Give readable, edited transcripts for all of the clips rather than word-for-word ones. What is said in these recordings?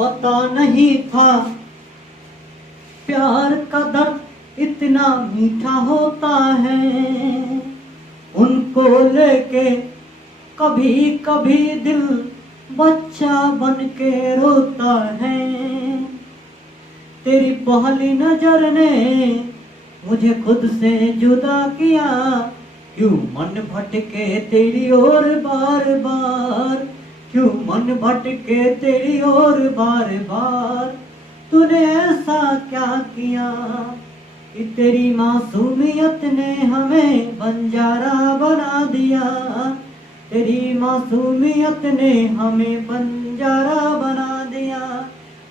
पता नहीं था प्यार का दर्द इतना मीठा होता है। उनको लेके कभी कभी दिल बच्चा बन के रोता है। तेरी पहली नजर ने मुझे खुद से जुदा किया, क्यों मन भटके तेरी ओर बार बार, क्यों मन भटके तेरी ओर बार बार। तूने ऐसा क्या किया कि तेरी मासूमियत ने हमें बंजारा बना दिया, तेरी मासूमियत ने हमें बंजारा बना दिया।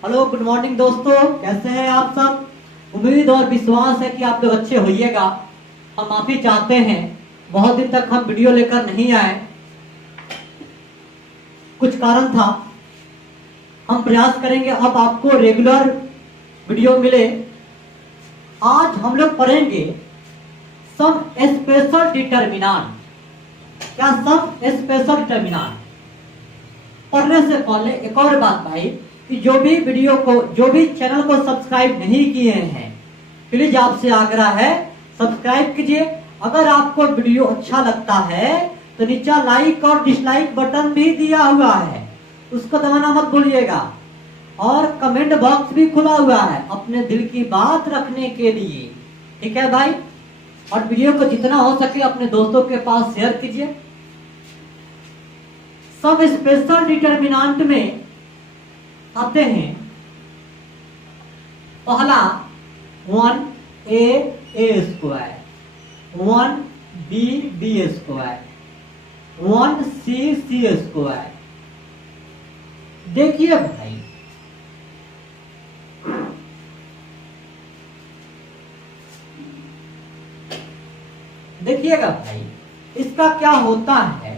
हेलो, गुड मॉर्निंग दोस्तों, कैसे हैं आप सब? उम्मीद और विश्वास है कि आप लोग अच्छे होइएगा। हम माफी चाहते हैं, बहुत दिन तक हम वीडियो लेकर नहीं आए, कुछ कारण था। हम प्रयास करेंगे अब आपको रेगुलर वीडियो मिले। आज हम लोग पढ़ेंगे सम स्पेशल डिटरमिनेंट। क्या सम स्पेशल डिटरमिनेंट? पढ़ने से पहले एक और बात भाई, कि जो भी वीडियो को, जो भी चैनल को सब्सक्राइब नहीं किए हैं, प्लीज आपसे आग्रह है सब्सक्राइब कीजिए। अगर आपको वीडियो अच्छा लगता है तो नीचे लाइक और डिसलाइक बटन भी दिया हुआ है, उसको दबाना मत भूलिएगा। और कमेंट बॉक्स भी खुला हुआ है अपने दिल की बात रखने के लिए, ठीक है भाई? और वीडियो को जितना हो सके अपने दोस्तों के पास शेयर कीजिए। सब स्पेशल डिटरमिनेंट में आते हैं पहला 1a square, 1b square, 1c square. देखिए भाई, देखिएगा भाई, इसका क्या होता है?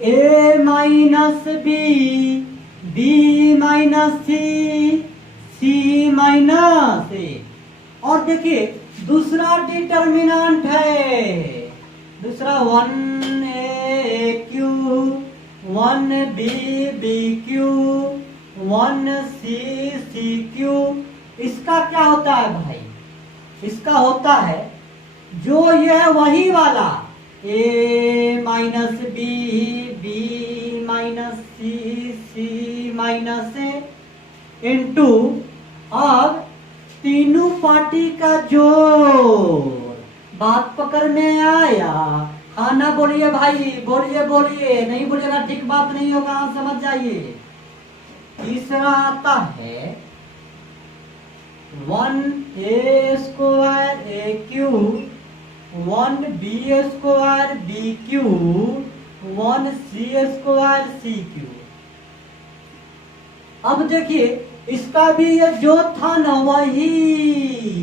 a minus b, b minus c, c minus a. और देखिए दूसरा डिटरमिनेंट है, दूसरा 1a q, 1b b q, 1c c q. इसका क्या होता है भाई? इसका होता है जो यह वही वाला a minus b, b minus c, c minus a into अब तीनों पार्टी का जोड़। बात पकड़ में आया? खाना बोलिए भाई, बोलिए बोलिए, नहीं बोलिएगा ठीक बात नहीं होगा, समझ जाइए। तीसरा आता है 1a square a q, 1b square b q, 1c square c q. अब देखिए इसका भी ये जो था ना वही,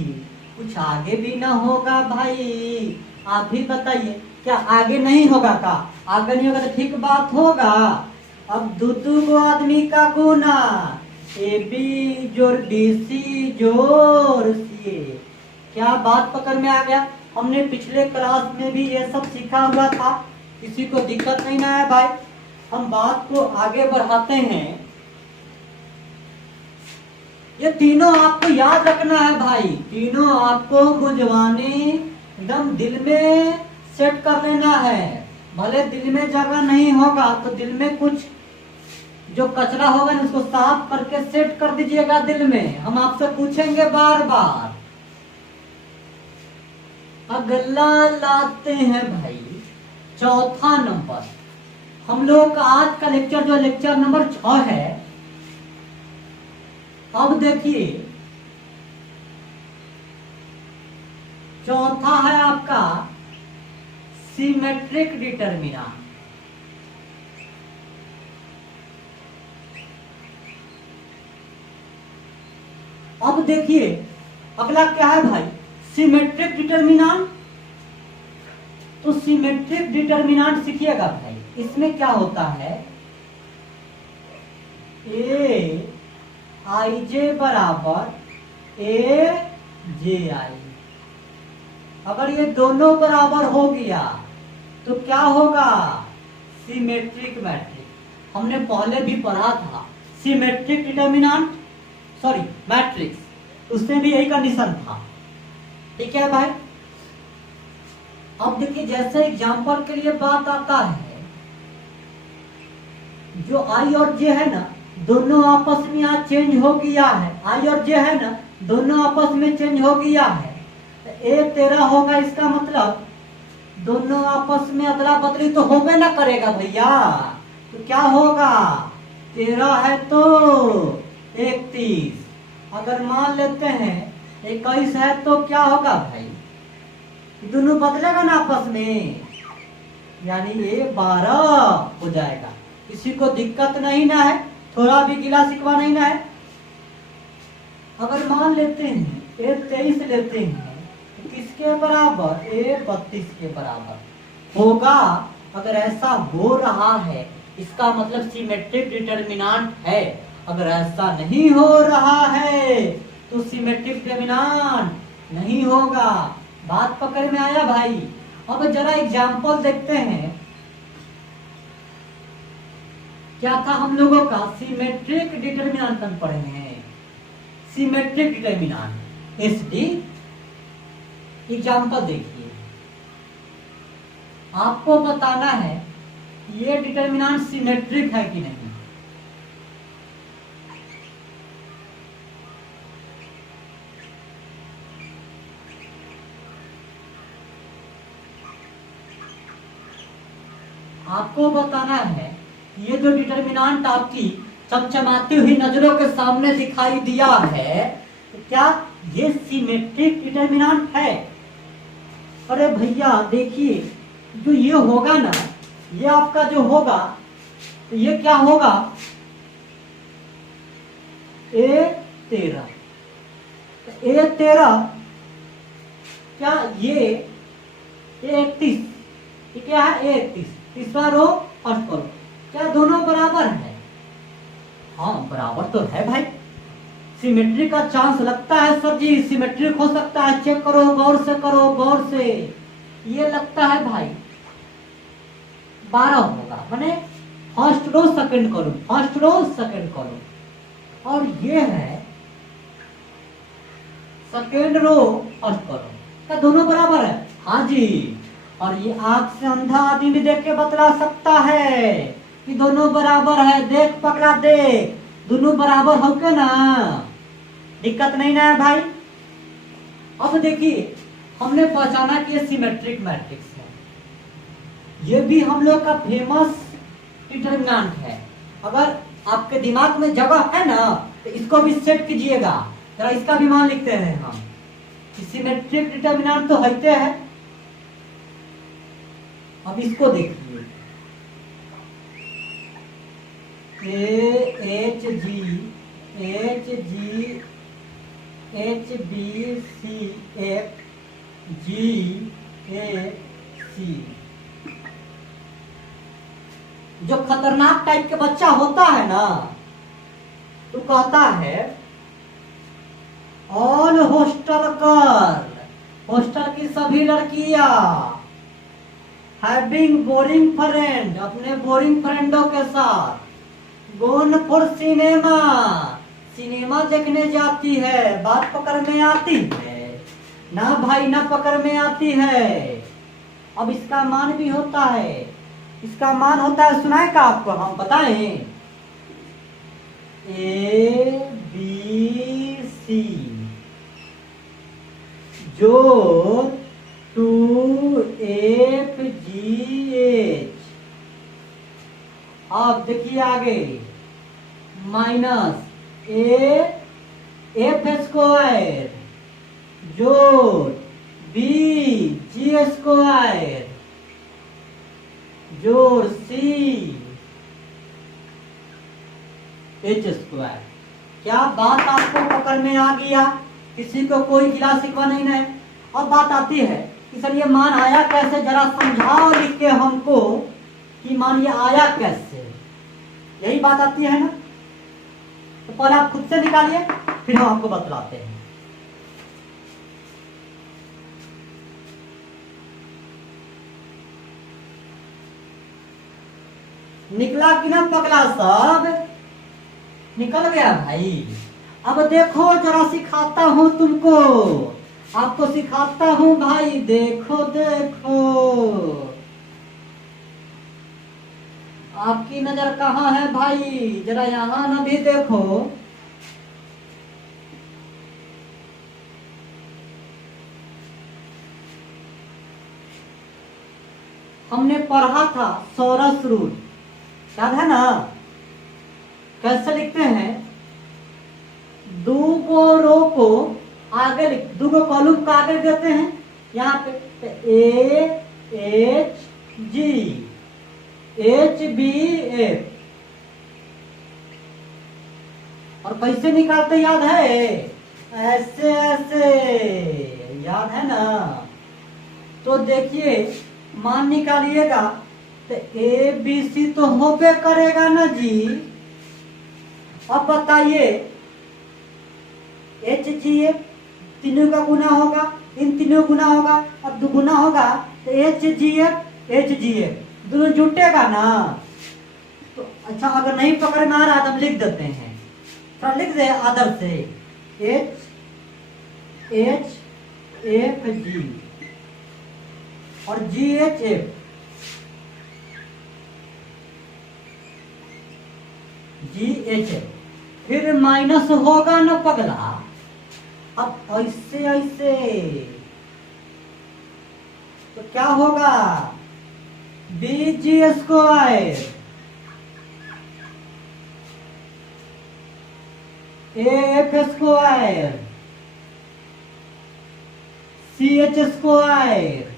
कुछ आगे भी ना होगा भाई? आप ही बताइए, क्या आगे नहीं होगा? का आगे नहीं होगा तो ठीक बात होगा। अब दो गो आदमी का गुना, ए बी जोड़ बी सी जोड़ सी। क्या बात पकड़ में आ गया? हमने पिछले क्लास में भी ये सब सीखा हुआ था, किसी को दिक्कत नहीं ना है भाई? हम बात को आगे बढ़ाते हैं। ये तीनों आपको याद रखना है भाई, तीनों आपको बुझवाने एकदम दिल में सेट कर लेना है। भले दिल में जगह नहीं होगा तो दिल में कुछ जो कचरा होगा ना उसको साफ करके सेट कर दीजिएगा दिल में। हम आपसे पूछेंगे बार बार। अगला लाते हैं भाई चौथा नंबर। हम लोग का आज का लेक्चर जो लेक्चर नंबर 6 है। अब देखिए चौथा है आपका सिमेट्रिक डिटरमिनेंट। अब देखिए अगला क्या है भाई? Symmetric determinant. तो सिमेट्रिक डिटरमिनेंट सीखिएगा भाई। इसमें क्या होता है? ए आई जे बराबर ए जे आई। अगर ये दोनों बराबर हो गया तो क्या होगा? Symmetric matrix. हमने पहले भी पढ़ा था सिमेट्रिक डिटर्मिनेंट, सॉरी मैट्रिक्स, उसमें भी यही कंडीशन था। ठीक है भाई। अब देखिए जैसे एग्जांपल के लिए बात आता है, जो आई और जे है ना दोनों आपस में आज चेंज हो गया है, आई और जे है ना दोनों आपस में चेंज हो गया है। ए 13 होगा, इसका मतलब दोनों आपस में अदला बदली तो होबे ना करेगा भैया। तो क्या होगा, 13 है तो 31, अगर मान लेते हैं 21 है तो क्या होगा भाई, दोनों बदलेगा ना आपस में, यानी ये 12 हो जाएगा। किसी को दिक्कत नहीं ना है, थोड़ा भी गिला शिकवा नहीं ना है। अगर मान लेते हैं ये 23 लेते हैं तो किसके बराबर, ये 32 के बराबर होगा। अगर ऐसा हो रहा है इसका मतलब सिमेट्रिक डिटर्मिनेंट है, अगर ऐसा नहीं हो रहा है तो सिमेट्रिक डिटर्मिनेंट नहीं होगा। बात पकड़ में आया भाई। अब जरा एग्जांपल देखते हैं, क्या था हम लोगों का, सिमेट्रिक डिटर्मिनेंट हम पढ़े हैं, सिमेट्रिक डिटर्मिनेंट एसडी। एग्जांपल देखिए, आपको बताना है ये डिटर्मिनेंट सिमेट्रिक है कि नहीं। आपको बताना है ये जो डिटर्मिनेंट आपकी चमचमाती हुई नजरों के सामने दिखाई दिया है, तो क्या ये सिमेट्रिक डिटर्मिनेंट है। अरे भैया देखिए, जो ये होगा ना, ये आपका जो होगा तो ये क्या होगा, A13, A13 क्या ये A31, ये क्या है A31, तीसरा रो फर्स्ट कॉलम, क्या दोनों बराबर है। हाँ बराबर तो है भाई, सिमेट्रिक का चांस लगता है सर जी, सिमेट्रिक हो सकता है, चेक करो गौर से, करो गौर से, ये लगता है भाई 12 होगा, माने first row second column, first row second column, और ये है सेकंड रो फर्स्ट कॉलम, क्या दोनों बराबर है। हाँ जी, और ये आंख से अंधा आदमी भी देख के बतला सकता है कि दोनों बराबर है। देख पकड़ा, देख दोनों बराबर हो के ना, दिक्कत नहीं ना है भाई। अब देखिए हमने पहचाना कि ये सिमेट्रिक मैट्रिक्स है, ये भी हम लोग का फेमस डिटर्मिनेंट है। अगर आपके दिमाग में जगह है ना तो इसको भी सेट कीजिएगा। जरा इसका भी मान लिखते हैं हम, सिमेट्रिक डिटर्मिनेंट तो होते हैं। अब इसको देखिए, h b c f g a c. जो खतरनाक टाइप के बच्चा होता है ना तो कहता है ऑल हॉस्टल गर्ल, हॉस्टल की सभी लड़कियां हैविंग बोरिंग फ्रेंड, अपने बोरिंग फ्रेंडों के साथ गोन फॉर सिनेमा, सिनेमा देखने जाती है। बात पकड़ में आती है ना भाई, ना पकड़ में आती है। अब इसका मान भी होता है, इसका मान होता है, सुनाए का आपको हम बताएं, ए बी सी जो 2FGH। अब देखिए आगे, माइनस AF स्क्वायर जोड़ BG स्क्वायर जोड़ CH स्क्वायर। क्या बात आपको पकड़ में आ गया, किसी को कोई गिला शिकवा नहीं है। अब बात आती है कि सर ये मान आया कैसे, जरा समझाओ लिख के हमको कि मान ये आया कैसे, यही बात आती है ना। तो पहले आप खुद से निकालिए, फिर हम आपको बतलाते हैं। निकला कि ना पगला सब? निकल गया भाई। अब देखो जरा सिखाता हूँ तुमको, आपको सिखाता हूँ भाई, देखो देखो। आपकी नजर कहाँ है भाई, जरा यहाँ ना भी देखो। हमने पढ़ा था सोरस रूल, याद है ना? कैसे लिखते हैं? दो रो को आगे लिख, दो कॉलम को आगे देते हैं यहाँ पे, A H G H B F. और कैसे निकालते याद है? ऐसे ऐसे, याद है ना? तो देखिए मान निकालिएगा तो ए बी सी तो होबे करेगा ना जी। अब बताइए एच जी एफ तीनों का गुना होगा, इन तीनों गुना होगा, अब दो गुना होगा तो एच जी एफ दोनों जुटेगा ना। तो अच्छा अगर नहीं पकड़ में आ रहा तो हम लिख देते हैं, थोड़ा लिख दे आदर से, एच एफ जी और g h f, g h f, फिर माइनस होगा ना पगला। अब ऐसे ऐसे तो क्या होगा? B g square f square c h square.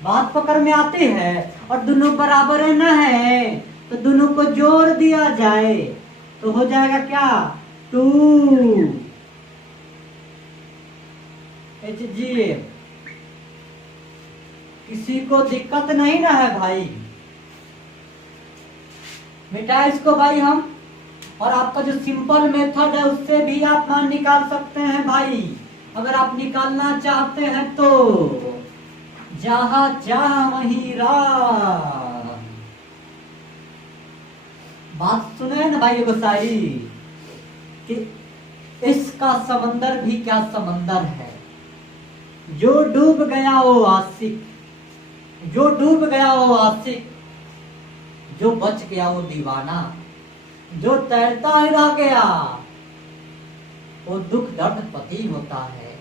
बात पकड़ में आती है? और दोनों बराबर है ना है तो दोनों को जोड़ दिया जाए तो हो जाएगा क्या? 2 एच जी। किसी को दिक्कत नहीं ना है भाई? मिटा इसको भाई हम, और आपका जो सिंपल मेथड है उससे भी आप मान निकाल सकते हैं भाई, अगर आप निकालना चाहते हैं तो। जहां चाह वहीं राह। बात सुने ना भाई, एगो शायरी कि इसका समंदर भी क्या समंदर है, जो डूब गया वो आशिक, जो डूब गया वो आशिक, जो बच गया वो दीवाना, जो तैरता ही रह गया वो दुख दर्द पति होता है।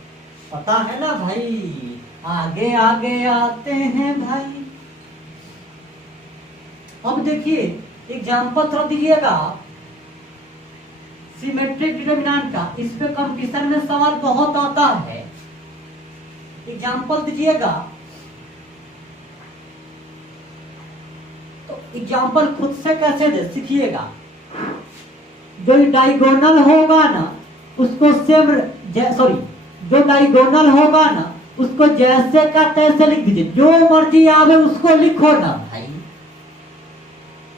पता है ना भाई? आगे आगे आते हैं भाई। अब देखिए एग्जाम्पल थोड़ा दीजिएगा सिमेट्रिक डिटरमिनेंट का, इस पे कंपटीशन में सवाल बहुत आता है। एग्जाम्पल दीजिएगा तो एग्जाम्पल खुद से कैसे दे सीखिएगा। जो डायगोनल होगा ना उसको सेम, सॉरी, जो डायगोनल होगा ना उसको जैसे का तैसे लिख दीजिए, जो मर्जी आवे उसको लिखो ना भाई।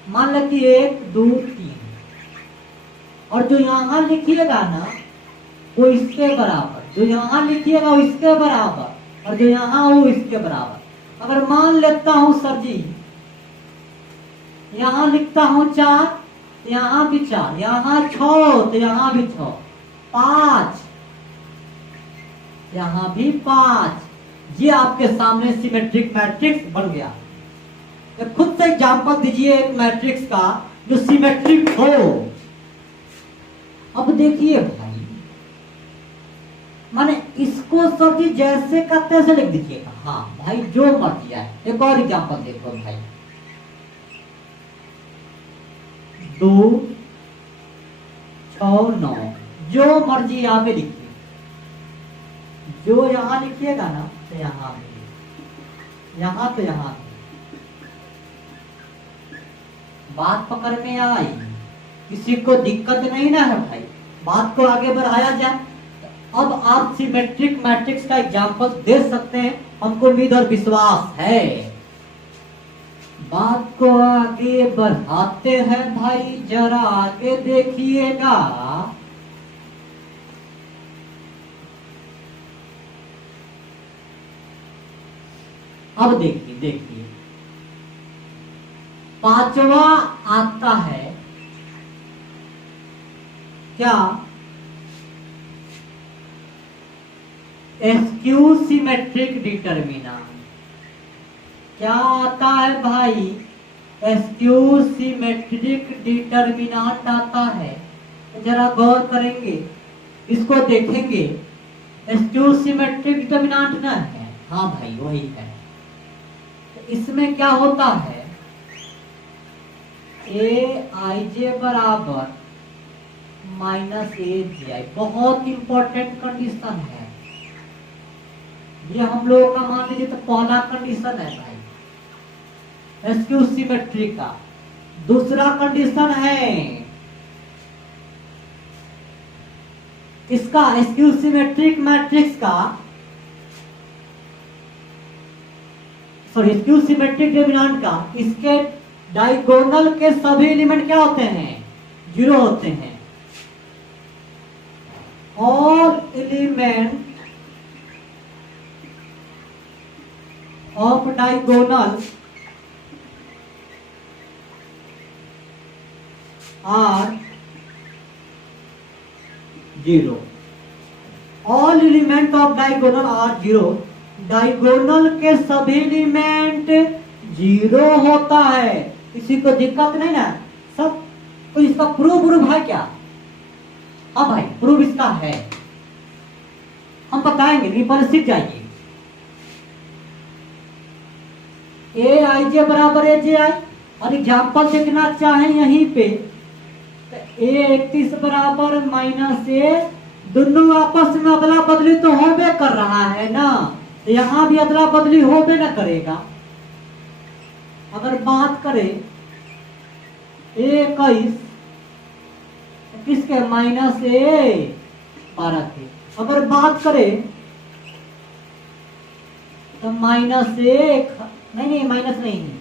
मान लो कि 1 2 3, और जो यहाँ लिखिएगा ना वो इसके बराबर, जो यहाँ लिखिएगा वो इसके बराबर, और जो यहाँ वो इसके बराबर। अगर मान लेता हूं सर जी यहाँ लिखता हूं 4, यहाँ भी 4, यहाँ 6 तो यहाँ भी 6, 5 यहाँ भी 5। ये आपके सामने सिमेट्रिक मैट्रिक्स बन गया। तो खुद से एग्जांपल दीजिए एक मैट्रिक्स का जो सिमेट्रिक हो। अब देखिए भाई, माने इसको सर जी जैसे का तैसे लिख दीजिएगा। हाँ भाई जो मर्जी है। एक और एग्जांपल देखो भाई, 2 6 9, जो मर्जी यहाँ पे लिखिए, जो यहाँ लिखिएगा ना तो यहाँ भी, यहाँ तो यहाँ भी। बात पकड़ में आई? किसी को दिक्कत नहीं ना है भाई? बात को आगे बढ़ाया जाए। अब आप सिमेट्रिक मैट्रिक्स का एग्जांपल दे सकते हैं, हमको उम्मीद और विश्वास है। बात को आगे बढ़ाते हैं भाई, जरा आगे देखिएगा। अब देखिए देखिए पांचवा आता है क्या, एस्क्यू सिमेट्रिक डिटर्मिनेंट। क्या आता है भाई, एस्क्यू सिमेट्रिक डिटर्मिनेंट आता है। जरा गौर करेंगे, इसको देखेंगे, एस्क्यू सिमेट्रिक डिटर्मिनेंट ना है, हाँ भाई वही है। तो इसमें क्या होता है, ए आई जे बराबर माइनस ए जी आई, बहुत इंपॉर्टेंट कंडीशन है ये हम लोगों का। मान लीजिए तो पहला कंडीशन है भाई एस्क्यू सिमेट्री का। दूसरा कंडीशन है इसका, एस्क्यू सिमेट्रिक मैट्रिक्स का, सॉरी एस्क्यू सिमेट्रिक डिटर्मिनेंट का, इसके डायगोनल के सभी एलिमेंट क्या होते हैं, जीरो होते हैं। All element of diagonal are zero. All element of diagonal are zero, diagonal के सभी एलिमेंट जीरो होता है, किसी को दिक्कत नहीं ना सब। तो इसका प्रूफ है क्या, हाँ भाई प्रूफ इसका है, हम बताएंगे, नहीं पहले सीख जाइए। ए आई जे बराबर ए जे आई, और एग्जाम्पल देखना चाहें यहीं पे, ए 31 बराबर माइनस ए, दोनों आपस में अदला बदली तो होबे कर रहा है ना, तो यहां भी अदला बदली होबे ना करेगा। अगर बात करें ए 21 किसके, माइनस ए 12 के, अगर बात करें तो माइनस एक, नहीं माइनस नहीं है,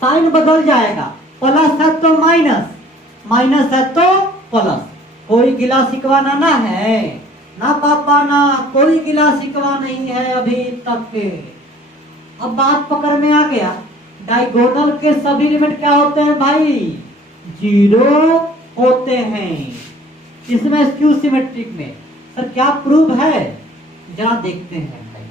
साइन बदल जाएगा, प्लस है तो माइनस, माइनस है तो प्लस। कोई गिला शिकवा ना है ना पापा ना, कोई गिला शिकवा नहीं है अभी तक। अब बात पकड़ में आ गया, डायगोनल के सभी एलिमेंट क्या होते हैं भाई, जीरो होते हैं। इसमें एस्क्यू सिमेट्रिक में सर क्या प्रूफ है, जरा देखते हैं भाई।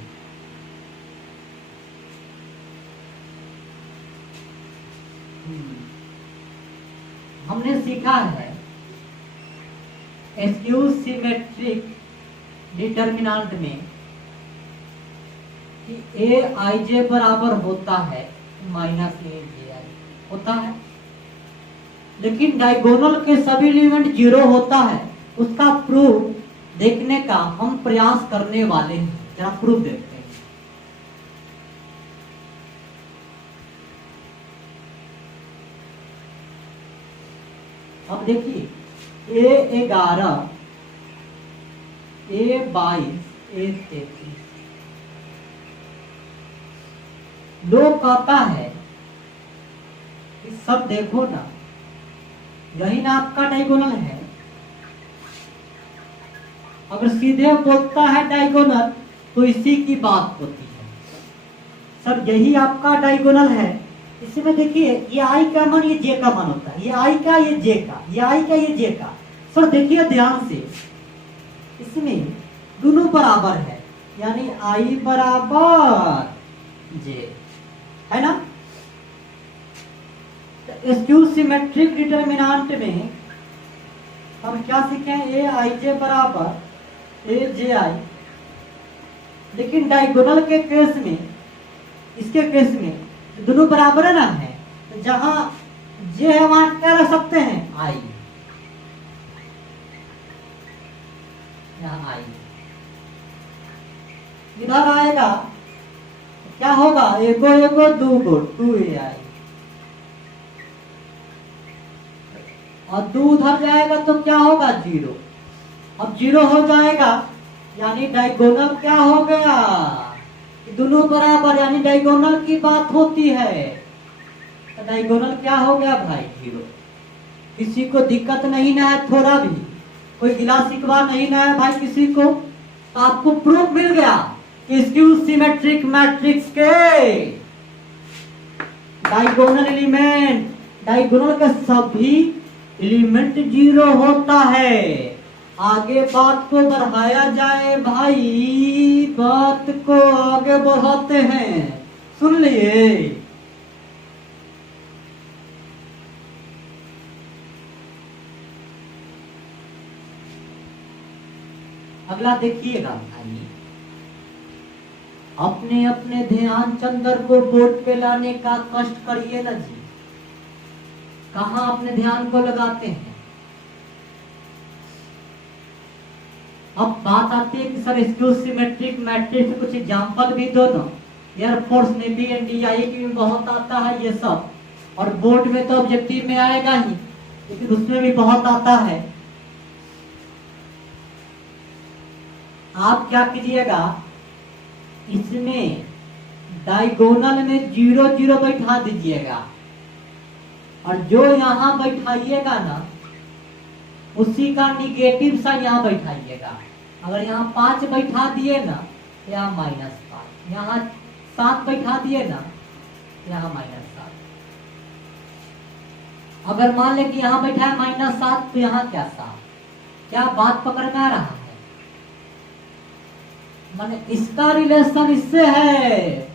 हमने सीखा है एस्क्यू सिमेट्रिक डिटर्मिनेंट में कि ए आई जे बराबर होता है माइनस ए जे आई होता है, लेकिन डायगोनल के सभी एलिमेंट जीरो होता है। उसका प्रूफ देखने का हम प्रयास करने वाले हैं, जरा प्रूफ देखते हैं। अब देखिए ए 11, ए 22, ए 33, लोग कहता है कि सब देखो ना, यही ना आपका डायगोनल है। अगर सीधे बोलता है डायगोनल तो इसी की बात होती है, सर यही आपका डायगोनल है। इसमें देखिए ये आई का मान ये जे का मान होता है, ये आई का ये जे का, ये आई का ये जे का। सर देखिए ध्यान से, इसमें दोनों बराबर है, यानी आई बराबर जे है ना। एस्क्यू सिमेट्रिक डिटर्मिनेंट में हम क्या सीखे, ए आई जे बराबर ए जे आई, लेकिन डायगोनल के केस में, इसके केस में दोनों बराबर है ना है, तो जहां जे है वहां क्या रख सकते हैं, आई, यहाँ आई इधर आएगा तो क्या होगा, एगो एगो दूगो, 2ai, और 2 उधर जाएगा तो क्या होगा, 0। अब 0 हो जाएगा यानी डायगोनल क्या हो गया, दोनों बराबर, यानी डायगोनल की बात होती है। तो डायगोनल क्या हो गया भाई, 0। किसी को दिक्कत नहीं ना है, थोड़ा भी कोई गिला शिकवा नहीं ना है भाई किसी को। तो आपको प्रूफ मिल गया कि एस्क्यू सिमेट्रिक मैट्रिक्स के डायगोनल एलिमेंट डायगोनल के सभी एलिमेंट 0 होता है। आगे बात को बढ़ाया जाए भाई, बात को आगे बढ़ाते हैं, सुन लिए। अगला देखिएगा भाई, अपने अपने ध्यान चंद्र को बोर्ड पे लाने का कष्ट करिए ना जी। कहां अपने ध्यान को लगाते हैं। अब बात आती है कि सर स्क्यू सिमेट्रिक मैट्रिक्स कुछ एग्जांपल भी दो ना। एयरफोर्स नेवी एनडीआई की में बहुत आता है ये सब, और बोर्ड में तो ऑब्जेक्टिव में आएगा ही, लेकिन उसमें भी बहुत आता है। आप क्या कीजिएगा, इसमें डायगोनल में 0 0 बैठा दीजिएगा, और जो यहां बैठाइएगा ना उसी का निगेटिव साइन यहाँ बैठाइएगा। अगर यहाँ 5 बैठा दिए ना तो यहाँ -5, यहाँ 7 बैठा दिए ना यहाँ -7। अगर मान ले कि यहाँ बैठा है -7 तो यहाँ क्या 7। क्या बात पकड़ में आ रहा है। माने इसका रिलेशन इससे है,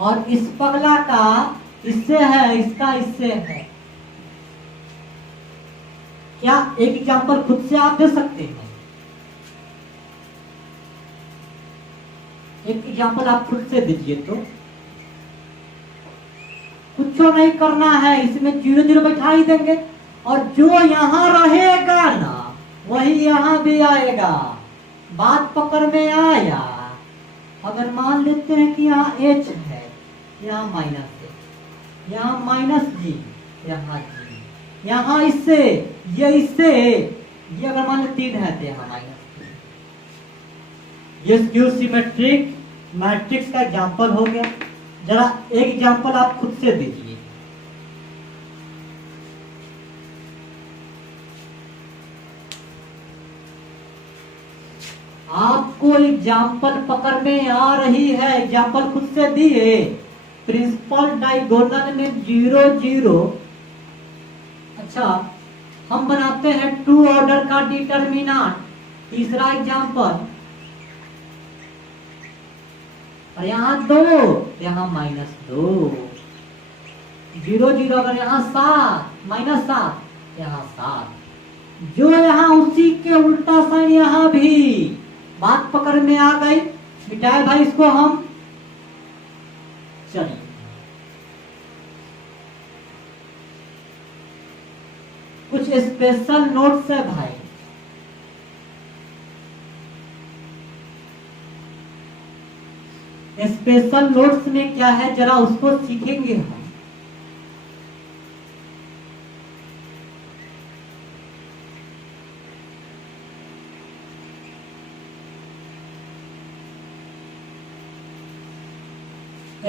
और इस पगला का इससे है, इसका इससे है। क्या एक एग्जांपल खुद से आप दे सकते हैं। एक एग्जांपल आप खुद से दीजिए। तो कुछ नहीं करना है, इसमें 0 0 बैठा ही देंगे, और जो यहां रहेगा ना वही यहां भी आएगा। बात पकड़ में आया। अगर मान लेते हैं कि यहाँ H है, यहाँ माइनस है, यहाँ -G, यहाँ G, यहाँ इससे ये अगर मान लो 3 है तो यहाँ -3। ये स्क्यू सिमेट्रिक मैट्रिक्स का एग्जांपल हो गया। जरा एक एग्जांपल आप खुद से दीजिए। आपको एग्जांपल पकड़ में आ रही है, एग्जांपल खुद से दिए। प्रिंसिपल डायगोनल में 0 0। अच्छा, हम बनाते हैं 2 ऑर्डर का डिटरमिनेंट। तीसरा एग्जांपल, और यहाँ 2, यहाँ -2, 0 0। अगर यहाँ 7 -7, यहाँ 7, जो यहाँ उसी के उल्टा साइन यहाँ भी। बात पकड़ में आ गई। मिटाए भाई इसको हम। चलिए कुछ स्पेशल नोट्स है भाई। स्पेशल नोट्स में क्या है जरा उसको सीखेंगे हम।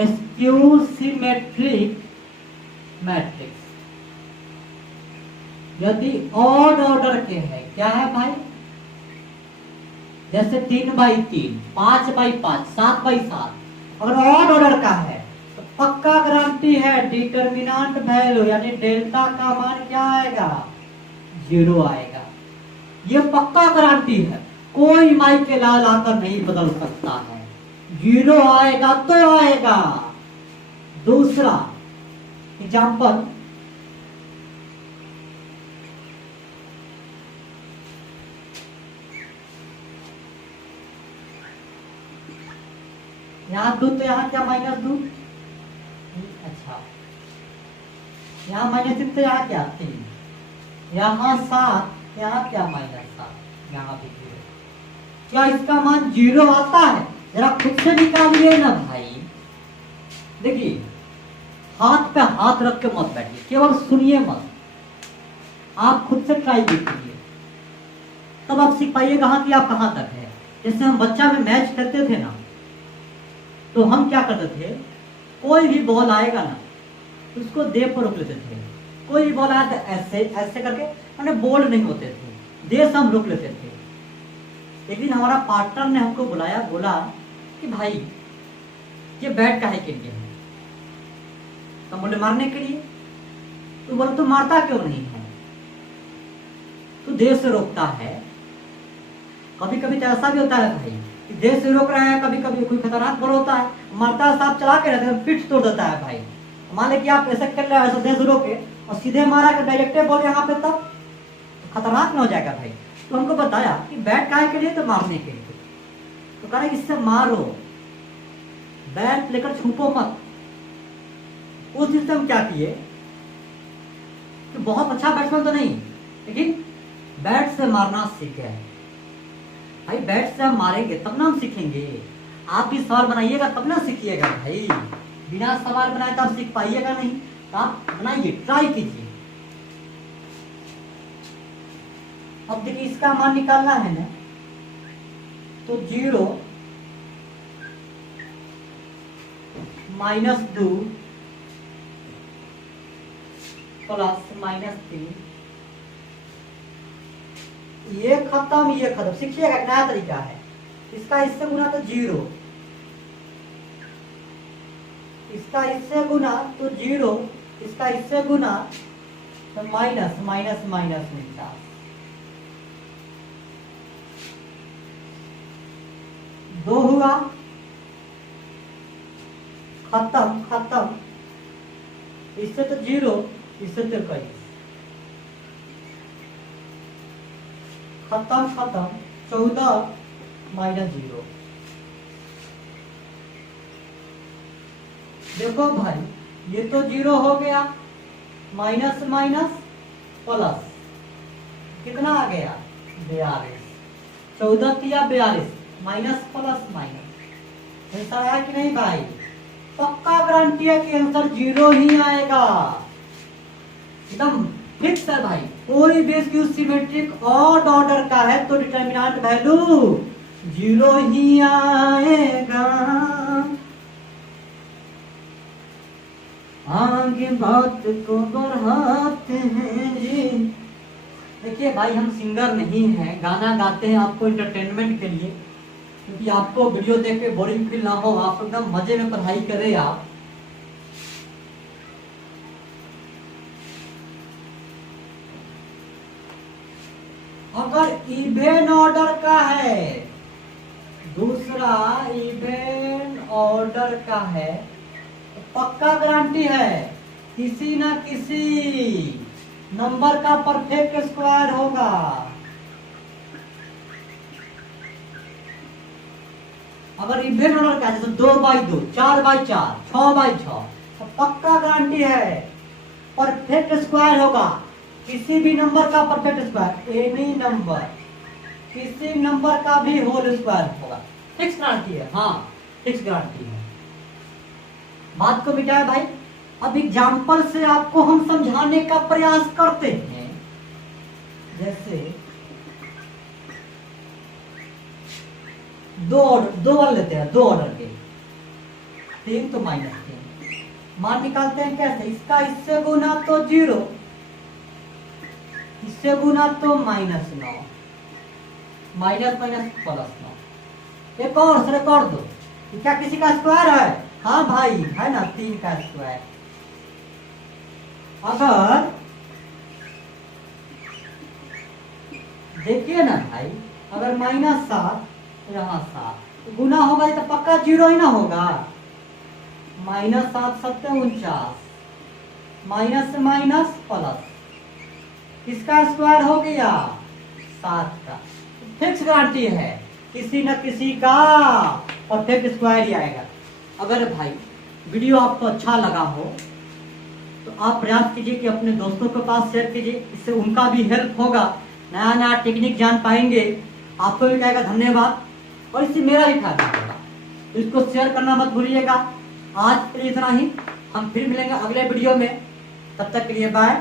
स्क्यू सिमेट्रिक मैट्रिक्स यदि ऑड ऑर्डर के है, क्या है भाई, जैसे 3/3, 5/5, 7/7, अगर ऑड ऑर्डर का है तो पक्का गारंटी है डिटरमिनेंट वैल्यू यानी डेल्टा का मान क्या आएगा, 0 आएगा। ये पक्का गारंटी है, कोई माई के लाल आकर नहीं बदल सकता है। 0 आएगा तो आएगा। दूसरा एग्जांपल, यहाँ 2 तो यहाँ क्या -2। अच्छा, यहाँ -3 तो यहाँ क्या 3, यहाँ 7, यहाँ क्या -7, यहाँ भी 0। क्या इसका मान 0 आता है? जरा खुद से निकालिए ना भाई। देखिए, हाथ पे हाथ रख के मत बैठिए, केवल सुनिए मत। आप खुद से ट्राई कीजिए, तब आप सीख पाइएगा हाँ कि आप कहाँ तक है। जैसे हम बच्चा में मैच खेलते थे ना, तो हम क्या करते थे, कोई भी बॉल आएगा ना उसको देह पर रोक लेते थे। कोई भी बॉल आया तो ऐसे ऐसे करके, मैंने बोल्ड नहीं होते थे, देह से हम रोक लेते थे। एक दिन हमारा पार्टनर ने हमको बुलाया, बोला कि भाई ये बैट काहे के लिए है? तो बोले मारने के लिए। तो बोले तो मारता क्यों नहीं है, तो देर से रोकता है। कभी कभी तो ऐसा भी होता है भाई कि देर से रोक रहा है, कभी कभी कोई खतरनाक बल होता है, मारता है सांप चला के रहते हैं, पीठ तोड़ देता है भाई। मान लें कि आप ऐसे कर रहे हैं, ऐसा देर से रोके और सीधे मारा कि डायरेक्टे बोल यहाँ पे, तब तो खतरनाक ना हो जाएगा भाई। तो हमको बताया कि बैट काहे के लिए, तो मारने के लिए। तो कह रहे इससे मारो, बैट लेकर छुपो मत। उस दिन से हम क्या किए कि बहुत अच्छा बैट्समैन तो नहीं, लेकिन बैट से मारना सीख गए भाई। बैट से हम मारेंगे तब ना हम सीखेंगे। आप भी सवाल बनाइएगा तब ना सीखिएगा भाई। बिना सवाल बनाए तो आप सीख पाइएगा नहीं। तो आप बनाइए, ट्राई कीजिए। अब देखिए इसका मान निकालना है ना, तो 0 -2 प्लस -3, ये खत्म। सीखिएगा, नया तरीका है इसका। इससे गुना तो 0, इसका इससे गुना तो 0, इसका इससे गुना तो माइनस माइनस माइनस 49। दो हुआ, खत्म। इससे तो 0, इससे तो 21, खत्म। 14 -0। देखो भाई ये तो 0 हो गया, माइनस माइनस प्लस, कितना आ गया 42। 14 तिया 42, माइनस प्लस माइनस। ऐसा आया कि नहीं भाई? पक्का गारंटी है कि आंसर 0 ही आएगा, एकदम फिक्स है भाई। कोई भी इसकी सिमेट्रिक ऑड ऑर्डर का है तो डिटरमिनेंट वैल्यू 0 ही आएगा। आगे बात को बढ़ाते हैं जी। देखिए भाई हम सिंगर नहीं हैं, गाना गाते हैं आपको एंटरटेनमेंट के लिए, क्योंकि आपको वीडियो देख के बोरिंग फील ना हो, आप एकदम मजे में पढ़ाई करें आप। अगर इवेन ऑर्डर का है, दूसरा इवेन ऑर्डर का है, तो पक्का गारंटी है किसी ना किसी नंबर का परफेक्ट स्क्वायर होगा। अगर इवेन ऑर्डर का है, जैसे 2/2, 4/4, 6/6, तो पक्का गारंटी है परफेक्ट स्क्वायर होगा। किसी भी नंबर का परफेक्ट स्क्वायर, एनी नंबर, किसी नंबर का भी होल स्क्वायर होगा। फिक्स गारंटी है, हाँ फिक्स गारंटी है। बात को मिटाए भाई। अब एग्जाम्पल से आपको हम समझाने का प्रयास करते हैं। जैसे दो ऑर्डर लेते हैं, 2 ऑर्डर के 3 तो -3। मान निकालते हैं कैसे? इसका इससे गुना तो 0, इससे गुना तो -9, माइनस माइनस प्लस 9। एक और सर, एक और दो। क्या किसी का स्क्वायर है? हाँ भाई है ना, 3 का स्क्वायर। अगर देखिए ना भाई, अगर -7 यहाँ 7 तो गुना होगा तो पक्का 0 ही ना होगा। -7 7 49, माइनस से माइनस प्लस, किसका स्क्वायर हो गया? 7 का। फिक्स गारंटी है किसी न किसी का परफेक्ट स्क्वायर ही आएगा। अगर भाई वीडियो आपको अच्छा लगा हो तो आप प्रयास कीजिए कि अपने दोस्तों के पास शेयर कीजिए, इससे उनका भी हेल्प होगा, नया नया टेक्निक जान पाएंगे, आपको भी कहेगा धन्यवाद और इससे मेरा भी फायदा होगा। तो इसको शेयर करना मत भूलिएगा। आज के लिए इतना ही, हम फिर मिलेंगे अगले वीडियो में, तब तक के लिए बाय।